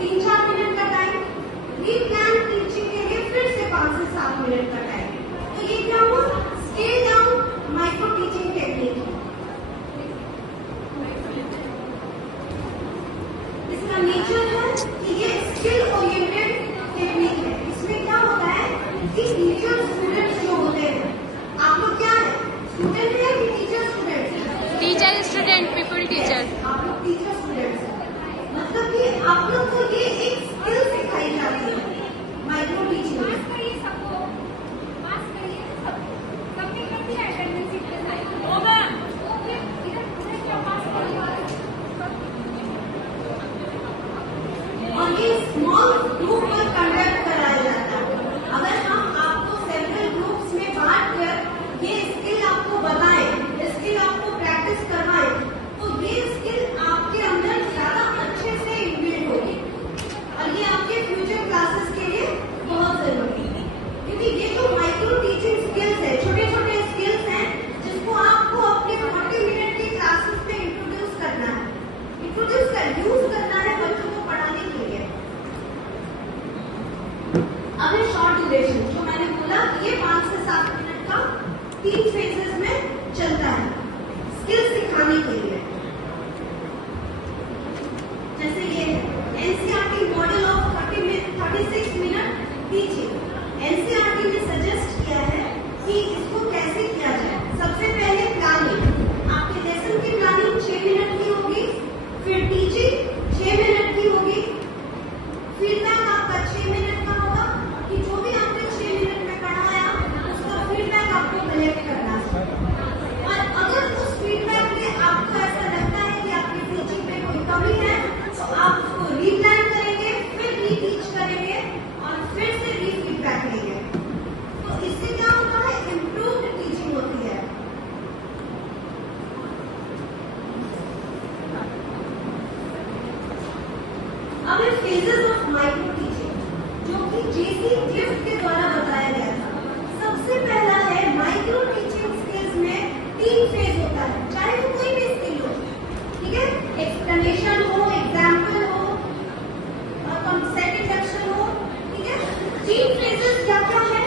3-4 minute का time, replan teaching के लिए फिर से 5 से 7 मिनट का टाइम। तो ये क्या हुआ? Scale down micro teaching technique. इसका नेचर है कि ये स्किल ओरिएंटेड टेक्निक है। इसमें क्या होता है कि टीचर स्टूडेंट्स जो होते हैं, आप लोग क्या है, स्टूडेंट है कि teacher student? Teacher student, people teacher. आप लोग टीचर स्टूडेंट्स हैं, मतलब कि आप लोग को ये एक स्किल सिखाई जाती है माइक्रो टीचिंग में। और ये स्मॉल ग्रुप में कंडक्ट कराया जाता है। अगर हम आपको सेवरल ग्रुप्स में बांट कर ये स्किल आपको बताएं, स्किल आपको प्रैक्टिस करवाएं, तो ये स्किल आपके अंदर ज्यादा अच्छे से इम्प्लीमेंट होगी और ये आपके फ्यूचर क्लासेस के लिए बहुत जरूरी है। क्योंकि ये जो माइक्रो टीचिंग स्किल्स है, छोटे छोटे स्किल्स हैं जिसको आपको अपने 40 मिनट की क्लासेस में इंट्रोड्यूस करना है, यूज करना है बच्चों को पढ़ाने के लिए। अब ये शॉर्ट ड्यूरेशन जो मैंने बोला, ये 5 से 7 मिनट का 3 फेजेस में चलता है स्किल सिखाने के लिए। जैसे ये NCERT model of 36 minute teaching. NCERT ने सजेस्ट किया है कि इसको कैसे किया जाए। सबसे पहले प्लानिंग, आपके लेसन की प्लानिंग 6 मिनट की होगी, फिर टीचिंग 6 मिनट की होगी, फीडबैक आपका 6 मिनट का होगा कि जो भी आपने 6 मिनट में पढ़ाया उसका फीडबैक आपको कलेक्ट करना है। और अगर उस फीडबैक में आपको ऐसा लगता है कि आपकी टीचिंग में कोई कमी है तो आप उसको रीप्लान करेंगे, फिर रीटीच करेंगे और फिर से रीफीडबैक लेंगे। तो इससे क्या होता है, इम्प्रूव्ड टीचिंग होती है। अब ये फेजेस ऑफ माइक्रो टीचिंग जो कि जेसी गिफ्ट के द्वारा बताया गया था। सबसे पहला है माइक्रो टीचिंग स्किल्स में 3 फेज होता है, चाहे वो कोई भी स्किल हो, ठीक है, एक्सप्लेनेशन हो, एग्जाम्पल हो, कॉन्सेप्ट इंडक्शन हो, ठीक है। 3 फेजेस क्या क्या है?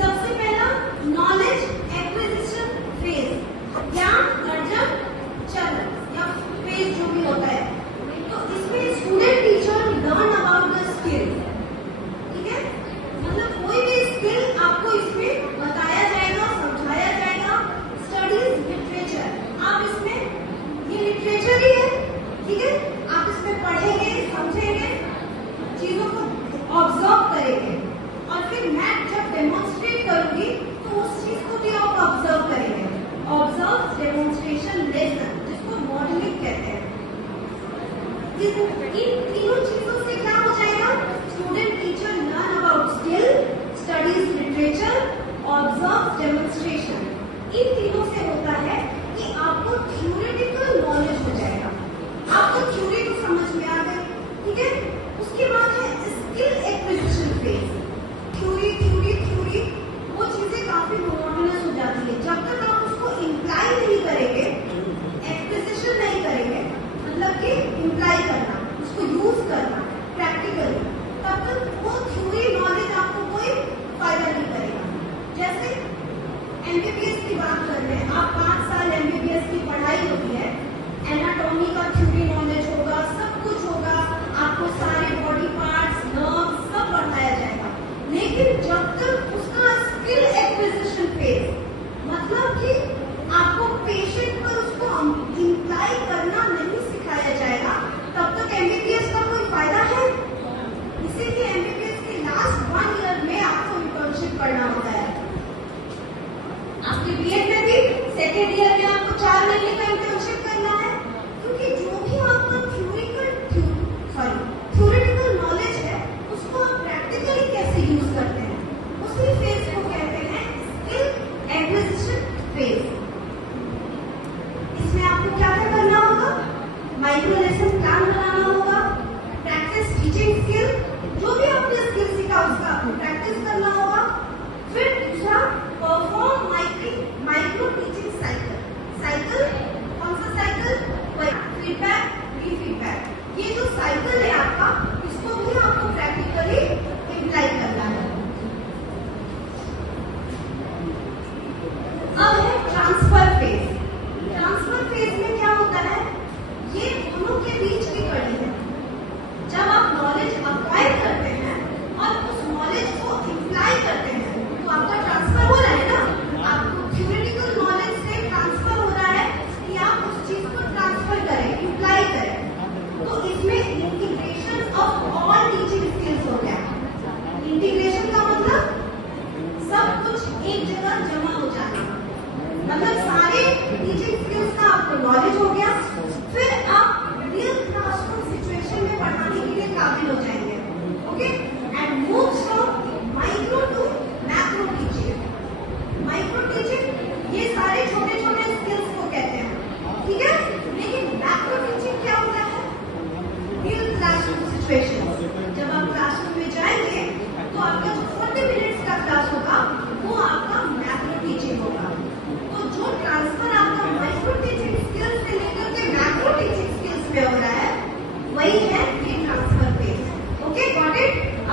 सबसे पहला नॉलेज एक्विजिशन फेज, ज्ञान अर्जन चरण या फेज जो भी होता है। तो इसमें student teacher learn about the skill, ठीक है, मतलब कोई भी स्किल आपको इसमें बताया जाएगा, समझाया जाएगा। स्टडीज लिटरेचर, आप इसमें, ये लिटरेचर ही है, ठीक है, आप इसमें पढ़ेंगे, समझेंगे, चीजों को ऑब्जर्व करेंगे और फिर मैं जब डेमोन्स्ट्रेट करूंगी तो उस चीज को भी आप ऑब्जर्व करेंगे। ऑब्जर्व डेमोन्स्ट्रेशन लेसन, जिसको मॉडलिंग कहते हैं। इन तीनों चीजों से क्या हो जाएगा, student teacher learn about skill, studies literature, observe demonstration. इन तीनों से होता है कि आपको थ्योरेटिकल नॉलेज हो जाएगा, आपको थ्योरी को समझ में आ गई, ठीक है। उसके बाद है skill acquisition phase. Theory theory theory वो चीजें काफी मोनोटोनस हो जाती है। जब तक आप उसको इम्प्लाई नहीं करेंगे, एक्विजिशन नहीं करेंगे, मतलब कि इम्प्लाई करना, उसको यूज करना,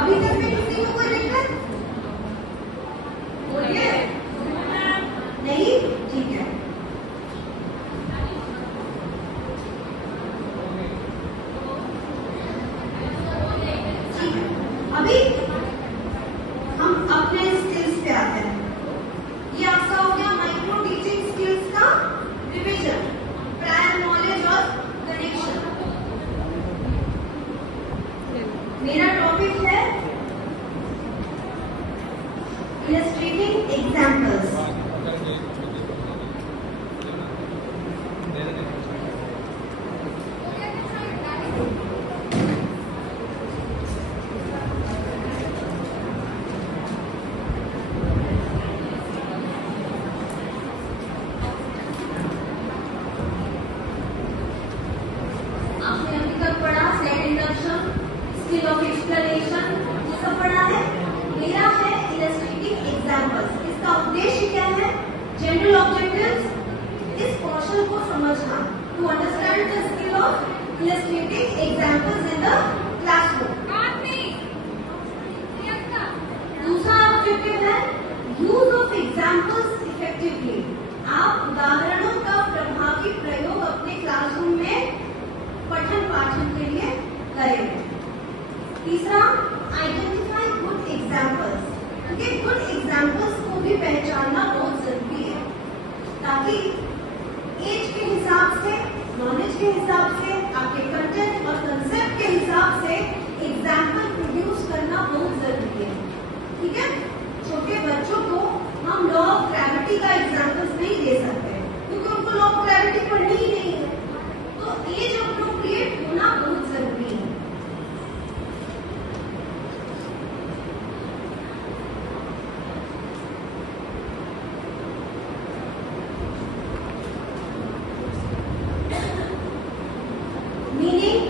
अभी तक में किसी को कोई दिक्कत? बोलिए। नहीं? ठीक है। ठीक है, अभी हम अपने स्किल्स पे आते हैं। ये आपका हो गया माइक्रो टीचिंग स्किल्स का रिवीजन, प्रायर नॉलेज और कनेक्शन। मेरा टॉपिक है इलस्ट्रेटिंग एग्जाम्पल्स। आपने अभी तक पढ़ा set induction, skill of explanation, ये सब पढ़ा है। मेरा है इलस्ट्रेटिंग एग्जाम्पल्स। इसका उद्देश्य क्या है? जनरल ऑब्जेक्टिव्स, इस कौशल को समझना, to understand the skill of illustrating examples in the classroom. दूसरा ऑब्जेक्टिव है यूज ऑफ एग्जाम्पल्स इफेक्टिवली। आप उदाहरणों का प्रभावी प्रयोग अपने क्लासरूम में पठन पाठन के लिए करेंगे। तीसरा, आइडेंटिफाई गुड एग्जाम्पल्स। क्योंकि गुड एग्जाम्पल्स को भी पहचानना बहुत जरूरी है, ताकि एज के हिसाब से, नॉलेज के हिसाब से, आपके कंटेंट और कंसेप्ट के हिसाब से एग्जाम्पल प्रोड्यूस करना बहुत जरूरी है। ठीक है? छोटे बच्चों को हम लॉ ऑफ ग्रेविटी का एग्जाम्पल्स नहीं दे सकते, क्योंकि उनको लॉ ऑफ ग्रेविटी पढ़नी ही नहीं है। तो एज अप्रोप्रिएट होना बहुत जरूरी है। Meaning,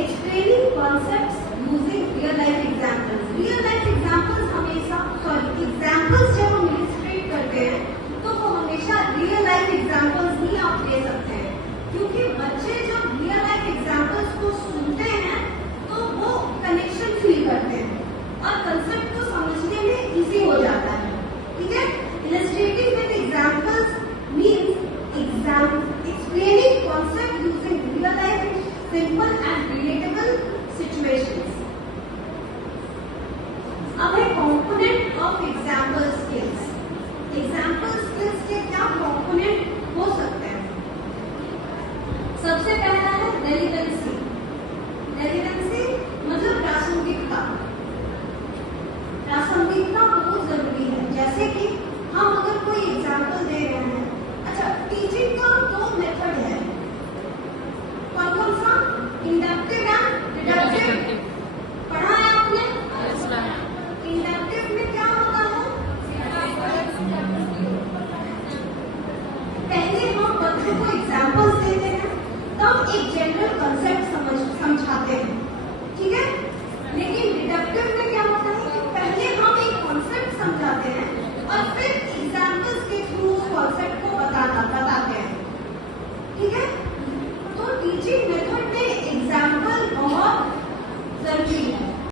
explaining concepts using real life examples. Real life examples हमेशा, सॉरी, एग्जाम्पल्स जब हम इलस्ट्रेट करते हैं तो वो हमेशा रियल लाइफ एग्जाम्पल्स ही आप दे सकते हैं, क्योंकि बच्चे जब रियल लाइफ एग्जाम्पल्स को सुनते हैं तो वो कनेक्शन फील करते हैं और कंसेप्ट को समझने में इजी हो जाता है। ठीक है? Illustrating with examples means explaining concept using real life simple and relatable situations. अब है component of example skills. Example skills के क्या कॉम्पोनेंट हो सकते हैं? सबसे पहला है रेलिवेंसी। रेलिवेंसी मतलब प्रासंगिकता। प्रासंगिकता बहुत जरूरी है। जैसे कि हम अगर कोई एग्जाम्पल दे रहे हैं, अच्छा, टीचिंग का 2 मेथड है, कौन कौन सा? Inductive and deductive.